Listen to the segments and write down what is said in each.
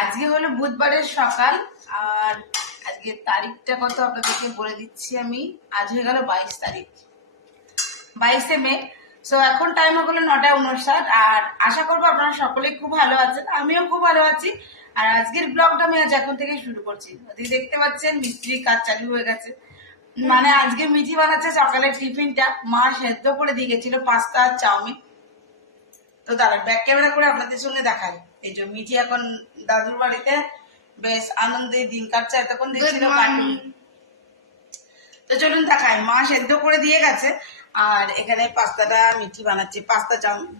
আজকে হলো বুধবারের সকাল, আর আজকে তারিখটা কত আপনাদেরকে বলে দিচ্ছি আমি। আজ হয়ে গেল বাইশ তারিখ, বাইশে মে। সো এখন টাইম হলো নটা উনষাট, আর আশা করব আপনারা সকলেই খুব ভালো আছেন। আমিও খুব ভালো আছি। আর আজকের ব্লগটা আমি আজ এখন থেকে শুরু করছি। ওদিকে দেখতে পাচ্ছেন মিস্ত্রির কাজ চালু হয়ে গেছে। মানে আজকে মিঠি বানাচ্ছে সকালের টিফিনটা। মা সেদ্ধ করে দিয়ে গেছিল পাস্তা আর চাউমিন। তো দাঁড়ান ব্যাক ক্যামেরা করে আপনাদের সঙ্গে দেখাই। এই যে মিঠি এখন দাদুর বাড়িতে বেশ আনন্দে দিন কাটছে এতক্ষণ দেখছিল তো চলুন দেখাই মা সেদ্ধ করে দিয়ে গেছে। আর এখানে পাস্তাটা মিঠি বানাচ্ছে পাস্তা চাউমিন।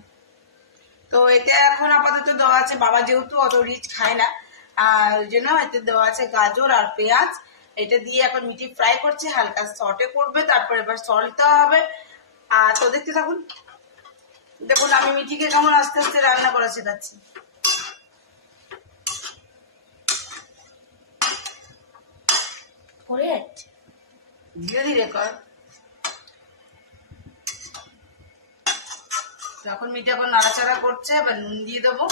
তো এটা এখন আপাতত দেওয়া আছে বাবা যেহেতু অত রিচ খায় না আর ওই জন্য এতে দেওয়া আছে গাজর আর পেঁয়াজ। এটা দিয়ে এখন মিঠি ফ্রাই করছে হালকা সটে করবে তারপর এবার সল্ট দেওয়া হবে। আর তো দেখতে থাকুন। দেখুন আমি মিঠিকে কেমন আস্তে আস্তে রান্না করা শেখাচ্ছি। ধীরে ধীরে কর। যখন মিঠে এখন নাড়াচাড়া করছে, এবার নুন দিয়ে দেবো।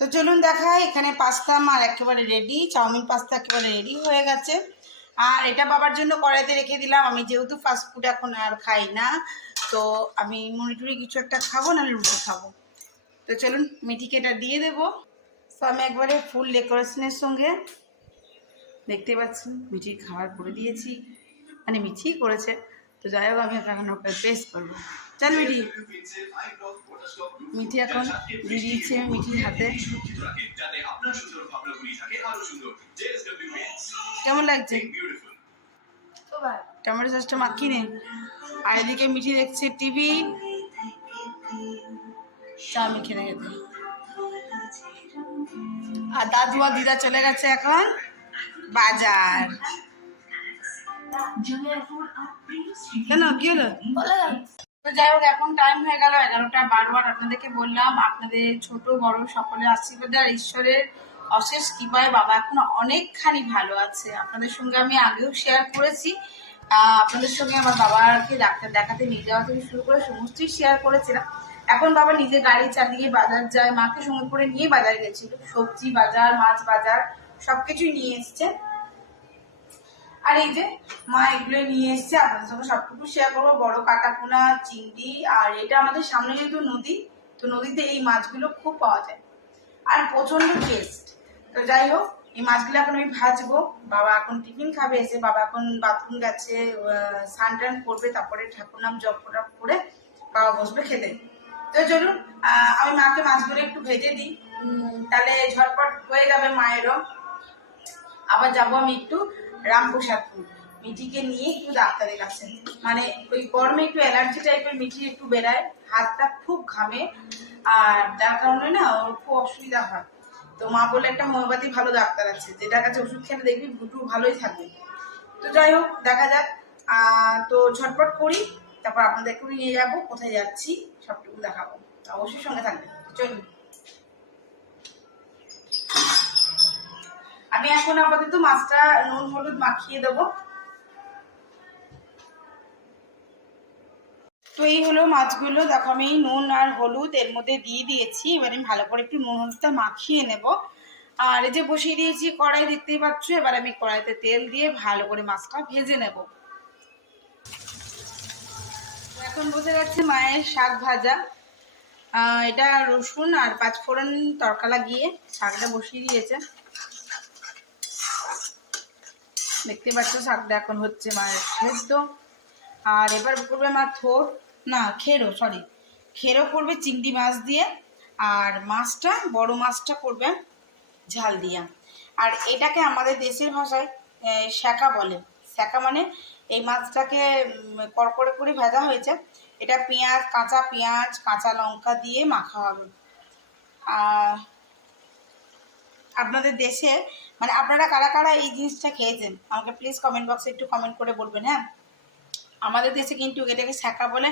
তো চলুন দেখা এখানে পাস্তা আমার একেবারে রেডি চাউমিন পাস্তা একেবারে রেডি হয়ে গেছে। আর এটা বাবার জন্য কড়াইতে রেখে দিলাম। আমি যেহেতু ফাস্ট ফুড এখন আর খাই না, তো আমি মুড়ি কিছু একটা খাব, নাহলে রুটি খাব। তো চলুন মিঠিকে এটা দিয়ে দেবো। তো আমি একবারে ফুল ডেকোরেশনের সঙ্গে দেখতে পাচ্ছি মিঠির খাবার করে দিয়েছি। মানে মিঠি করেছে। তো যাই হোক, আমি এখন ওকে পেস্ট করব। চল মিঠি। মিঠি এখন দিয়ে দিয়েছি মিঠির হাতে। কেমন লাগছে? টমেটো সসটা মাখি নে। আর এদিকে মিঠি দেখছে টিভি। চাউমিন খেতে খেতে আর দাদু আর দিদা চলে গেছে এখন বাজার। কেন? কি হলো? তো যাই হোক, এখন টাইম হয়ে গেল, এগারোটা বারো আর আপনাদেরকে বললাম, আপনাদের ছোট, বড় সকলের আশীর্বাদ আর ঈশ্বরের অশেষ কৃপায় বাবা এখন অনেকখানি ভালো আছে। আপনাদের সঙ্গে আমি আগেও শেয়ার করেছি। আপনাদের সঙ্গে আমার বাবাকে ডাক্তার দেখাতে নিয়ে যাওয়া থেকে শুরু করে সমস্তই শেয়ার করেছিলাম। এখন বাবা নিজে গাড়ি চালিয়ে বাজার যায়, মাকে সঙ্গে করে নিয়ে বাজারে গেছিল। সবজি বাজার, মাছ বাজার, সবকিছুই নিয়ে এসছে। আর এই যে মা এগুলো নিয়ে এসছে, আপনাদের সঙ্গে সবটুকু শেয়ার করব। বড় কাটাপোনা, চিংড়ি, আর এটা আমাদের সামনে যেহেতু নদী, তো নদীতে এই মাছগুলো খুব পাওয়া যায়। আর প্রচণ্ড টেস্ট তো যাই হোক, এই মাছগুলো এখন আমি ভাজবো। বাবা এখন টিফিন খাবে, এসে বাবা এখন বাথরুম গেছে স্নান টান করবে, তারপরে ঠাকুর নাম জপ টপ করে বাবা বসবে খেতে। তো চলুন আমি মাকে মাছগুলো একটু ভেজে দিই। তাহলে ঝটপট হয়ে যাবে মায়েরও আবার যাব আমি একটু রামপ্রসাদপুর। মিঠিকে নিয়ে একটু ডাক্তারের কাছে। মানে ওই গরমে একটু অ্যালার্জি টাইপের মিঠি একটু বেড়ায় হাতটা খুব ঘামে। আর যার কারণে না ওর খুব অসুবিধা হয়। তো মা বলে একটা হোমিওপ্যাথি ভালো ডাক্তার আছে, যেটার কাছে ওষুধ খেলে দেখবি দুটো ভালোই থাকবে। তো যাই হোক, দেখা যাক। তো ঝটপট করি, তারপর আপনাদেরকে নিয়ে যাব, কোথায় যাচ্ছি, সবটুকু দেখাবো। অবশ্যই সঙ্গে থাকবে চলুন। আমি এখন আপাতত মাছটা নুন, হলুদ মাখিয়ে দেবো। তো এই হলো মাছগুলো। দেখো, আমি নুন আর হলুদ এর মধ্যে দিয়ে দিয়েছি। এবার আমি ভালো করে একটু নুন, হলুদটা মাখিয়ে নেব। আর এই যে বসিয়ে দিয়েছি কড়াই, দেখতেই পাচ্ছ? এবার আমি কড়াইতে তেল দিয়ে ভালো করে মাছটা ভেজে নেব। এখন বসে গেছে মায়ের শাক ভাজা। এটা রসুন আর পাঁচফোড়ন তড়কা লাগিয়ে শাকটা বসিয়ে দিয়েছে। দেখতে পাচ্ছ, শাকটা এখন হচ্ছে মায়ের সেদ্ধ। আর এবার করবে মা থোর, না, খেরো সরি খেরো করবে চিংড়ি মাছ দিয়ে, আর মাছটা, বড় মাছটা করবে ঝাল দিয়া। আর এটাকে আমাদের দেশের ভাষায় শ্যাকা বলে। শ্যাকা মানে এই মাছটাকে কড়কড়ে করে ভেজা হয়েছে। এটা পেঁয়াজ, কাঁচা পেঁয়াজ, কাঁচা লঙ্কা দিয়ে মাখা হবে। আর আপনাদের দেশে মানে আপনারা কারা কারা এই জিনিসটা খেয়েছেন? আমাকে প্লিজ কমেন্ট বক্সে একটু কমেন্ট করে বলবেন হ্যাঁ? আমাদের দেশে কিন্তু এটাকে ছ্যাঁকা বলে,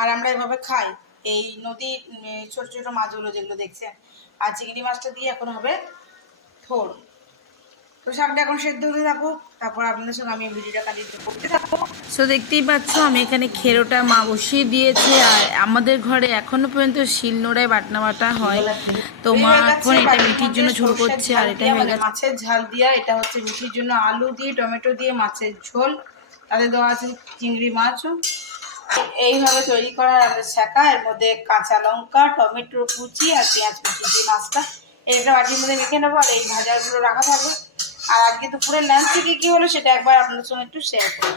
আর আমরা এভাবে খাই। এই নদী ছোট ছোট মাছগুলো যেগুলো দেখছেন, আর চিংড়ি মাছটা দিয়ে এখন হবে থোড় তো শাকটা এখন সেদ্ধ হতে থাকুক তারপর আপনাদের সঙ্গে আমি ভিডিওটা কাটিয়ে করতে থাকব। সো দেখতেই পাচ্ছ আমি এখানে খেরোটা মা বসিয়ে দিয়েছে আর আমাদের ঘরে এখনও পর্যন্ত শিলনোড়ায় বাটনা বাটা হয়। তো মা এখন এটা মিঠির জন্য ঝোল করছে আর এটা হয়ে মানে গেছে। মাছের ঝাল দিয়া এটা হচ্ছে মিঠির জন্য আলু দিয়ে টমেটো দিয়ে মাছের ঝোল। তাতে দেওয়া আছে চিংড়ি মাছও। এইভাবে তৈরি করা আমাদের শাঁকা এর মধ্যে কাঁচা লঙ্কা টমেটো কুচি আর পেঁয়াজ কুচি দিয়ে মাছটা। এই একটা বাটির মধ্যে মেখে নেব আর এই ভাজাগুলো রাখা থাকবে। আর আজকে দুপুরের লাঞ্চে কী কী হলো সেটা একবার আপনাদের সঙ্গে একটু শেয়ার করব।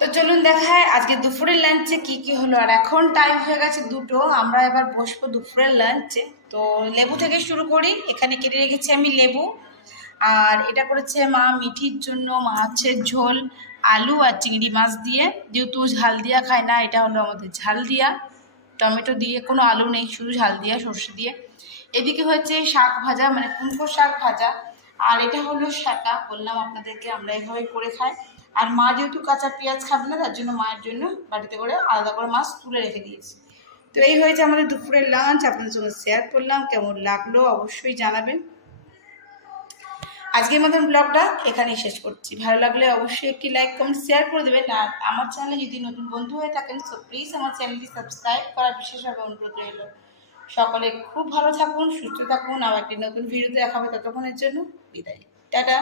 তো চলুন দেখায় আজকে দুপুরের লাঞ্চে কি কি হলো। আর এখন টাইম হয়ে গেছে দুটো, আমরা এবার বসবো দুপুরের লাঞ্চে তো লেবু থেকে শুরু করি, এখানে কেটে রেখেছি আমি লেবু। আর এটা করেছে মা মিঠির জন্য মাছের ঝোল, আলু আর চিংড়ি মাছ দিয়ে। যেহেতু ঝাল দিয়া খায় না, এটা হলো আমাদের ঝাল দিয়া। টমেটো দিয়ে কোনো আলু নেই, শুধু ঝাল দিয়া, সর্ষে দিয়ে। এদিকে হয়েছে শাক ভাজা মানে কুমড়ো শাক ভাজা। আর এটা হলো শাকা। বললাম আপনাদেরকে আমরা এভাবে করে খাই। আর মা যেহেতু কাঁচা পেঁয়াজ খাবে না, তার জন্য মায়ের জন্য বাড়িতে করে আলাদা করে মাছ তুলে রেখে দিয়েছি। তো এই হয়েছে আমাদের দুপুরের লাঞ্চ আপনাদের সঙ্গে শেয়ার করলাম, কেমন লাগল অবশ্যই জানাবেন। আজকের মতন ব্লগটা এখানেই শেষ করছি। ভালো লাগলে অবশ্যই একটি লাইক কমেন্ট শেয়ার করে দেবেন। আর আমার চ্যানেলে যদি নতুন বন্ধু হয়ে থাকেন সো প্লিজ আমার চ্যানেলটি সাবস্ক্রাইব করার বিশেষভাবে অনুরোধ রইল। সকলে খুব ভালো থাকুন, সুস্থ থাকুন। আবার একটি নতুন ভিডিও দেখা হবে ততক্ষণের জন্য বিদায়। টাটা।